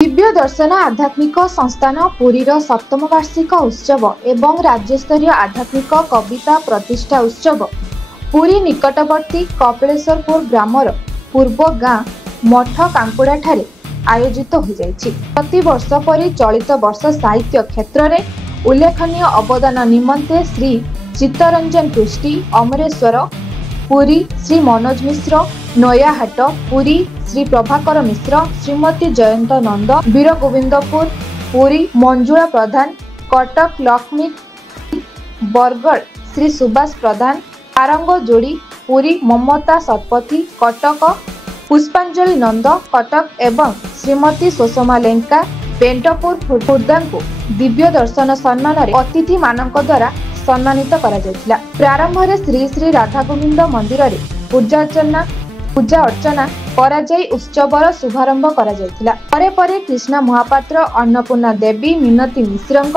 दिव्य दर्शन आध्यात्मिक संस्थान पुरीर 7म वार्षिक उत्सव एवं राज्यस्तरीय आध्यात्मिक कविता प्रतिष्ठा उत्सव पुरी निकटवर्ती कपिलेश्वरपुर ग्रामर पूर्व गाँ मठ कांकुड़ा ठारे आयोजित हो जाइछि। प्रति वर्ष परि चलित वर्ष साहित्य क्षेत्र में उल्लेखनीय अवदान निमंते श्री चित्तरंजन पृष्टि अमरेश्वर पुरी श्री मनोज मिश्र नयाहाट पुरी श्री प्रभाकर मिश्र श्रीमती जयंत नंद वीर गोविंदपुर पुरी मंजुला प्रधान कटक लक्ष्मी बरगढ़ श्री सुभाष प्रधान आरंग जोड़ी पुरी ममता शतपथी कटक पुष्पांजलि नंद कटक एवं श्रीमती सुषमा लेंका पेंटपुर खुर्दा को दिव्य दर्शन सम्मान अतिथि मानक द्वारा सम्मानित करा जायतिला। प्रारंभ में श्री श्री राधा गोविंद मंदिर रे पूजा अर्चना करा जाय उत्सवर शुभारंभ करा जायतिला। परे परे कृष्णा महापात्र अन्नपूर्णा देवी मिनती मिश्रंक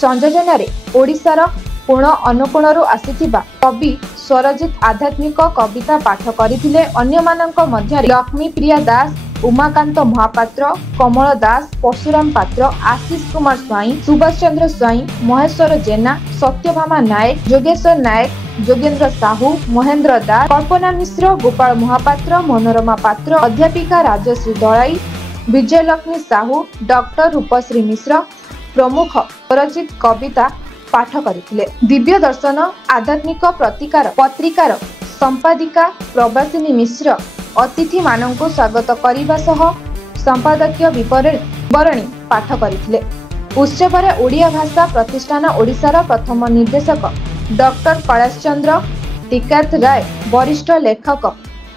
संयोजन रे ओडिशार कोण अनुकोणरू आसीथिबा कवि स्वरजित आध्यात्मिक कविता पाठ करथिले। अन्य मानक मध्य लक्ष्मी प्रिया दास उमाकांत महापात्र कमल दास परशुराम पात्र आशीष कुमार स्वाई सुभाष चंद्र स्वाई महेश्वर जेना सत्यभामा नायक योगेश्वर नायक जोगेंद्र साहू महेंद्र दास कल्पना मिश्र गोपाल महापात्र मनोरमा पात्र अध्यापिका राजश्री दलाई विजयलक्ष्मी साहू डॉक्टर रूपश्री मिश्र प्रमुख स्वरचित कविता पाठ करथिले। दिव्य दर्शन आध्यात्मिक प्रतिकार पत्रिकार संपादिका प्रवासिनी मिश्र अतिथि मानंकु स्वागत करिबा सह संपादकीय विवरणी पाठ करथिले। उत्सव रे ओडिया भाषा प्रतिष्ठान ओडिशार प्रथम निर्देशक डॉक्टर कैलाश चंद्र टिकायत राय वरिष्ठ लेखक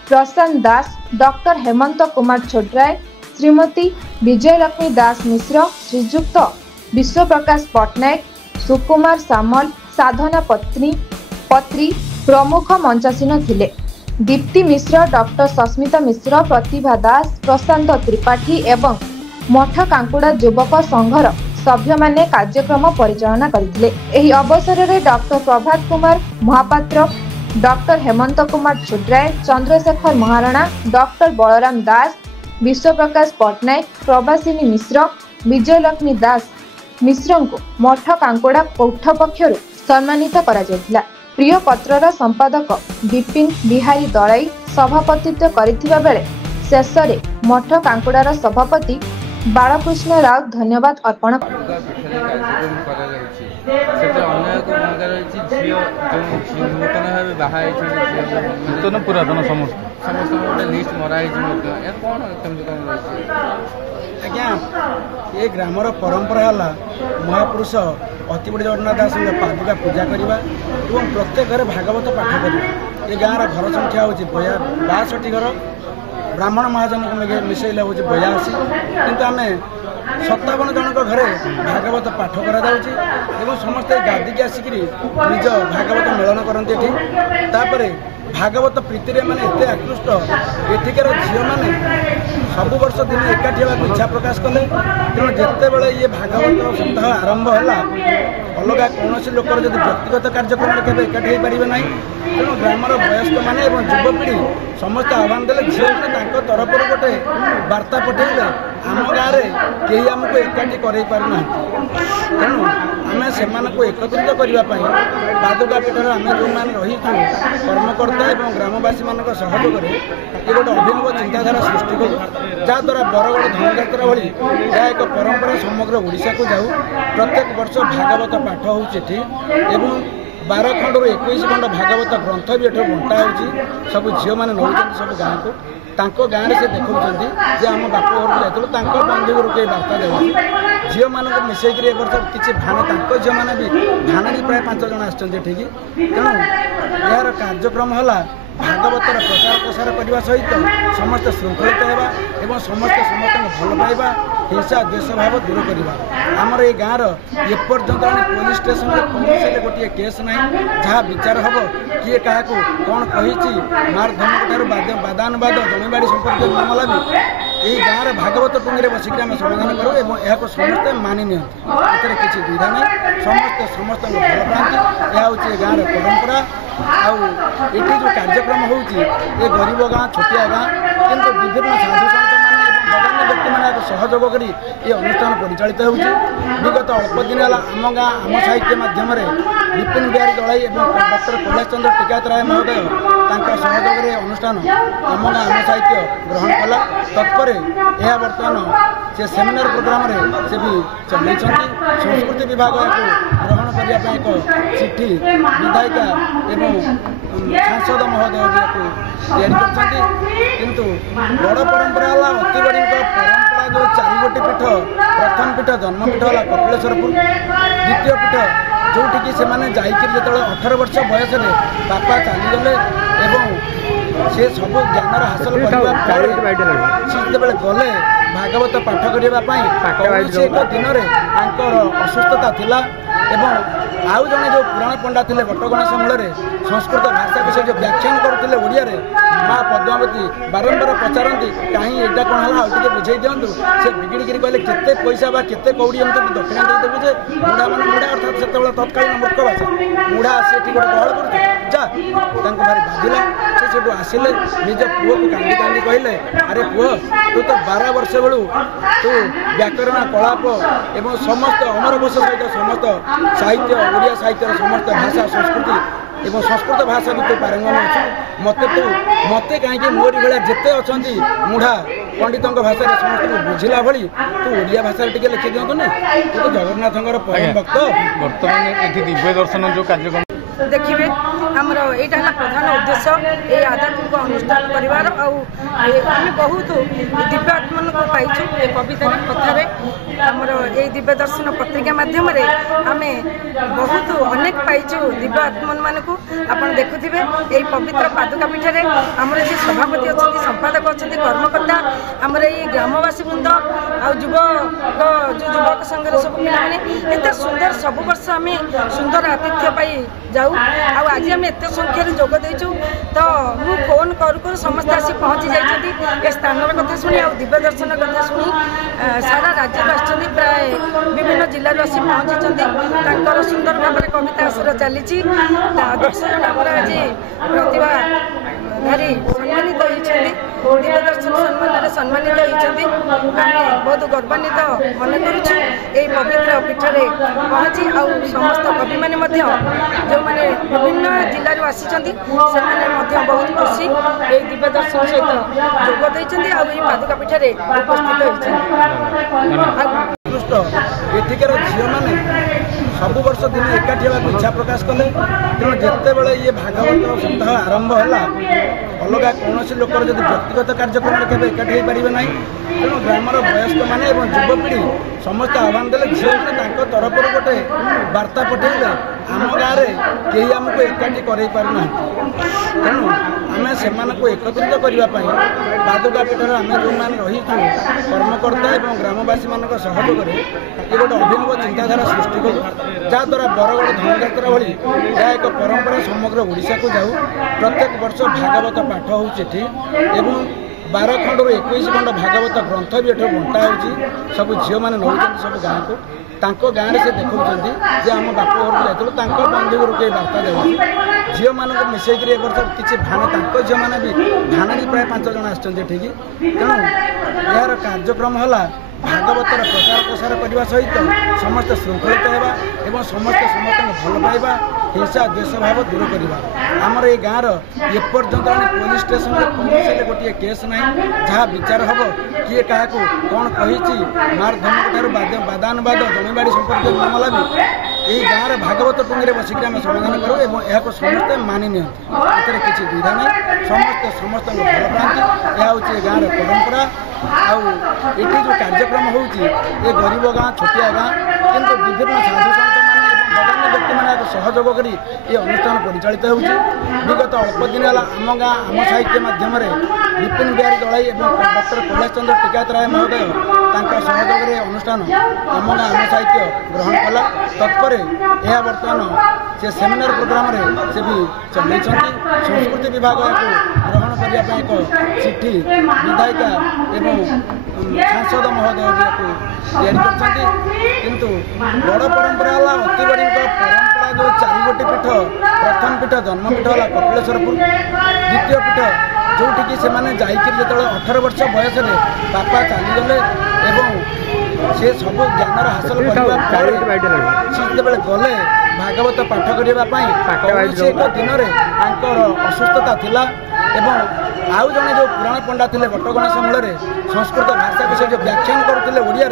प्रशांत दास डॉक्टर हेमंत कुमार छोटराय श्रीमती विजयलक्ष्मी दास मिश्र श्रीजुक्त विश्वप्रकाश पट्टनायक सुकुमार सामल साधना पत्री प्रमुख मंचासीन थिले। दीप्ति मिश्र डॉक्टर सस्मिता मिश्र प्रतिभा दास प्रशांत त्रिपाठी एवं मठ कांकुड़ा युवक संघर सभ्य माने कार्यक्रम परिचालना करथिले। एही अवसर रे doctor Prabhat Kumar Mahapatra doctor Hemant Kumar छोटराय Chandrashekhar Maharana doctor Balram दास विश्वप्रकाश पट्टनायक प्रवासिनी मिश्र विजयलक्ष्मी दास मिश्र को मठ कांकुड़ा कोठ पक्षरु सम्मानित करा जायतिला। प्रिय पत्रर संपादक विपिन बिहारी दलाई सभापतित्व करिथिबा बेले शेष रे मठ कांकुड़ार सभापति बालकृष्ण राव धन्यवाद अर्पण ये ग्रामर परंपरा है महापुरुष अति बड़ी जगन्नाथ दास पादुका पूजा करवा और प्रत्येक घर भागवत पाठ करवा। ये गाँव घर संख्या हूँ 62 घर ब्राह्मण महाजन को मिसेले हूँ 82 किंतु आम 57 जन घरे भागवत पाठ करा समस्ते गादी की आसिक निज भागवत मेलन करते भागवत प्रीति मैंने एत आकृष्ट एठिकार झील मैंने सब वर्ष दिन एकाठी होगा इच्छा प्रकाश कले। तेणु जिते बड़े ये भागवत सप्ताह आरंभ है अलग कौन लोकर जब व्यक्तिगत कार्यक्रम के एकाठी हो पारे ना तेणु ग्रामर वयस्क मैंने युवपीढ़ी समस्त आह्वान देले झील मैंने तरफ गोटे वार्ता पठेले आम गाँव में कहीं आमको एकाठी करना तेणु आम से एकत्रित करने पादुका पीठर आम जो मैंने रही कर्मकर्ता और ग्रामवासी मान सहयोग ये गोटे अभिनव चिंताधारा सृष्टि करूँ जहाद्वारा बरगढ़ धनुଯାत्रा भली यह एक परंपरा समग्र ओडिशा को जाऊ। प्रत्येक वर्ष भागवत पाठ होती 12 खंड 21 खंड भागवत ग्रंथ भी एठो बंटा हो सब झील मैंने नौ सब गाँव को तांको गाँव से देखुंट जे आम बाप घर जाइए बंधु घर कई वार्ता दे झील मान मिसेक किसी भाणे झील मैंने भी भाणे भी प्राय 5 जन आठिक तेणु यार कार्यक्रम है भागवतर प्रचार प्रसार करने सहित समस्त श्रृंखलित होगा और समस्त भल पाइबा हिंसा द्वेष भाव दूर करवा। आमर ये गाँव एपर्यंत पुलिस स्टेशन में कौन गोटे केस ना जहाँ विचार हम किए क्या कौन कही मार धमक ठार बादानुवाद जमीबाड़ी संपर्क मामला भी यही गाँव भागवत टुंगी बसिक आम समाधान करूँ और समस्ते मानि नियंती किसी दुविधा नहीं समस्त भल पाती यह हूँ गाँव परंपरा आउ ये जो कार्यक्रम होती ये गरीब गाँ छोटिया गाँ किंतु विभिन्न साधु संत मान बदान्य व्यक्ति मैंने सहयोग कर अनुष्ठान परिचालित होगी। विगत अल्प दिन है आम गाँ आम साहित्य मध्यम विपिन बिहारी दलाई और डॉक्टर कैलाश चंद्र टिकायत राय महोदय सहयोग अनुष्ठान आम गाँ आम साहित्य ग्रहण कला। तत्पर यह बर्तमान से सेमिनार प्रोग्राम से भी चल संस्कृति विभाग ग्रहण करने एक चिठी विधायिका एवं सांसद महोदय भी किंतु बड़ परंपरा है अति बड़ी परंपरा जो 4 गोटी पीठ प्रथम पीठ जन्मपीठ है कपिलेश्वरपुर, द्वितीय पीठ जोटिकी से जो 18 वर्ष बयस बापा चलीगले से सब ज्ञान हासिल करने गले भागवत पाठ करने एक दिन में असुस्थता थिला एवं आउ जड़े जो पुराण पंडा थे बट गणेश मूल संस्कृत भाषा को से जो व्याख्यान करते ओडिया माँ पद्मावती बारंबार पचारती कहीं एटा कौन है आगे बुझे दिंतु से बिगिड़ी कहले केते पैसा बा केते कौड़ी हम दक्षिणा देदेबू जे मुढ़ा मान मुढ़ा अर्थात से तत्कालीन मूर्ख भाषा मुढ़ा आसी एटी गोटे गहल कर जा भारी बाधिला से आसिले निज पुओ को कांदी कांदी कहले अरे पुओ तू तो 12 वर्ष बेलू तू व्याकरण कलाप एवं समस्त अमर बस सहित समस्त साहित्य ओडिया साहित्य समस्त भाषा संस्कृति एवं संस्कृत भाषा भी तू पारंगम अच्छे मत कहीं मोरी भाया जिते अच्छा मुढ़ा पंडितों भाषा समस्त बुझिला भली तू ओडिया भाषा टे लिखि दिंतु ना तू तो जगन्नाथ परम भक्त। बर्तमान ये दिव्य दर्शन जो कार्यक्रम देखिए आमर यहाँ प्रधान उद्देश्य ये आध्यात्मिक अनुष्ठान करार आम बहुत दिव्यात्मन को पाइचु ये कविता कथार आमर ये दिव्य दर्शन पत्रिका मध्यम आम बहुत अनेक पाइचु दिव्यात्मन मान को आप देखुवे ये पवित्र पादुका पीठ में आमर जी सभापति अच्छा संपादक अच्छा कर्मकर्ता आमर ये ग्रामवासी वृंद जो युवक संघर सब पे एत सुंदर सब वर्ष आम सुंदर आतिथ्य पाई जाऊ आज आम एत संख्यार जोग देचु तो मु फोन करू समस्त आसी पहुँची जाइए स्थान कथा शुणी आ दिव्य दर्शन कथा शुणी सारा राज्य आसछन्ति प्राय विभिन्न जिल्लार आसी पहुँची सुंदर भाव में कविता आसर चली 10 जन आमर आज प्रतिभा भारी सम्मानित होती दिव्य दर्शन सम्मान सम्मानित होती आम बहुत गौरवान्वित मन करुचु यही पवित्र पीठ में पहुँची आ समस्त कवि मैंने जो मैंने विभिन्न जिलूर आसी बहुत खुशी ये दिव्य दर्शन सहित जोग देती पादुका पीठ में उपस्थित होती एठिकार झील मैंने सब वर्ष दिन एकाठी होगा इच्छा प्रकाश कले तेणु जिते बड़े ये भागवत सप्ताह आरंभ है अलग कौन लोकर जब व्यक्तिगत कार्यक्रम के एकाठी हो पारे ना तेणु ग्रामर वयस्क मैंने युवपीढ़ी समस्त आह्वान देले झील मैंने तरफ गोटे वार्ता पठेले आम गाँव में कहीं आमको एकाठी कर पारना तेणु आम से एकत्रित करने पादुका पीठर आम जो मैंने रही कर्मकर्ता और ग्रामवासी मान सहयोग ये गोटे अभिनव चिंताधारा सृष्टि करूँ जहाँद्वारा बरगड़ धनुଯାत्रा भली यह एक परंपरा समग्र ओडिशा को जाऊ प्रत्येक वर्ष भागवत पाठ होती 12 खंड 21 खंड भागवत ग्रंथ भी एठ बंटा हो सब झील मैंने नौ सब गाँव को गाँव में से देखा आम बाप घर जाइए बंधु घर कई वार्ता दे झील मान मिसेक किसी भान झील मैंने भी भान भी प्राय 5 जन आठी तेणु यार कार्यक्रम है भागवतर प्रचार प्रसार करने सहित समस्त श्रृंखलित होगा और समस्त भल पाइबा हिंसा द्वेष भाव दूर करवा आमर ये गाँव एपर्यंत पुलिस स्टेशन कौन गोटे केस ना जहाँ विचार हम किए क्या कौन कही मार धमक बादानुवाद जमीबाड़ी संपर्क मामला भी यही गाँव में भागवत टुंगी बसिक आम समाधान करूँ और समस्ते मानि नियंती किसी द्विधा नहीं समस्त भल पाती यह हूँ गाँव परंपरा आउ जो कार्यक्रम होती गरीब गाँ छोटिया गाँ किंतु विभिन्न साधु सन्त मैंने बदान्य व्यक्ति मैंने सहयोग कर अनुष्ठान परिचालित होगी। विगत अल्प दिन है आम गाँ आम साहित्य मध्यम विपिन बिहारी दलाई और डॉक्टर कैलाश चंद्र टिकायत राय महोदय सहयोग अनुष्ठान आम गाँ आम साहित्य ग्रहण कला। तत्पर यह बर्तमान से सेमिनार प्रोग्राम से भी चल संस्कृति विभाग ग्रहण करने एक चिठी विधायिका एवं सांसद महोदय भी किंतु बड़ परंपरा है अति बड़ी परंपरा जो 4 गोटी पीठ प्रथम पीठ जन्मपीठ है कपिलेश्वरपुर, द्वितीय पीठ जोटिकी से जो 18 वर्ष बयस बापा चलीगले से सब ज्ञान हासिल करने गले भागवत पाठ करने एक दिन में असुस्थता थिला आउ जड़े जो पुराण पंडा थे बटगणेश मूल संस्कृत भाषा को से जो व्याख्यान करते ओडिया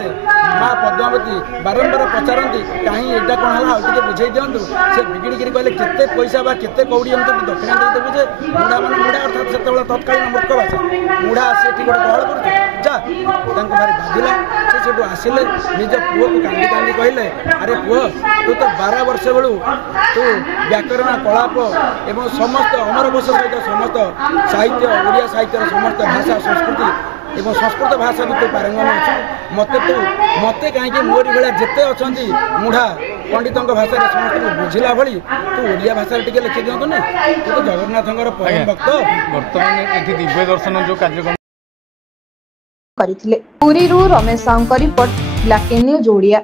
माँ पद्मावती बारंबार पचारती कहीं एटा कौन है आगे बुझे दिंतु से बिगिड़ी कहले केते पैसा बा केते कौड़ी हम दक्षिणा देदेबू जे मुढ़ा मान मुढ़ा अर्थात से तत्कालीन मूर्ख भाषा मुढ़ा आसी गोटे गहल कर जा भारी बाधिला से आसिले निज पुओ को कांदी कांदी कहले अरे पुओ तू तो 12 वर्ष बेलू तू व्याकरण कलाप एवं समस्त अमर घोष सहित समस्त साहित्य ओडिया साहित्य समस्त भाषा संस्कृति एवं संस्कृत भाषा भी तू पारंगम अच्छु मत कहीं मोरी भाया जिते अच्छा मुढ़ा पंडित भाषा समस्त बुझला भली तू ओडिया भाषा टे लिखि दिंतु ना तू तो जगन्नाथ परम भक्त बर्तमान ये दिव्य दर्शन जो कार्यक्रम Puri Ramesh Sahu report black and news Odia.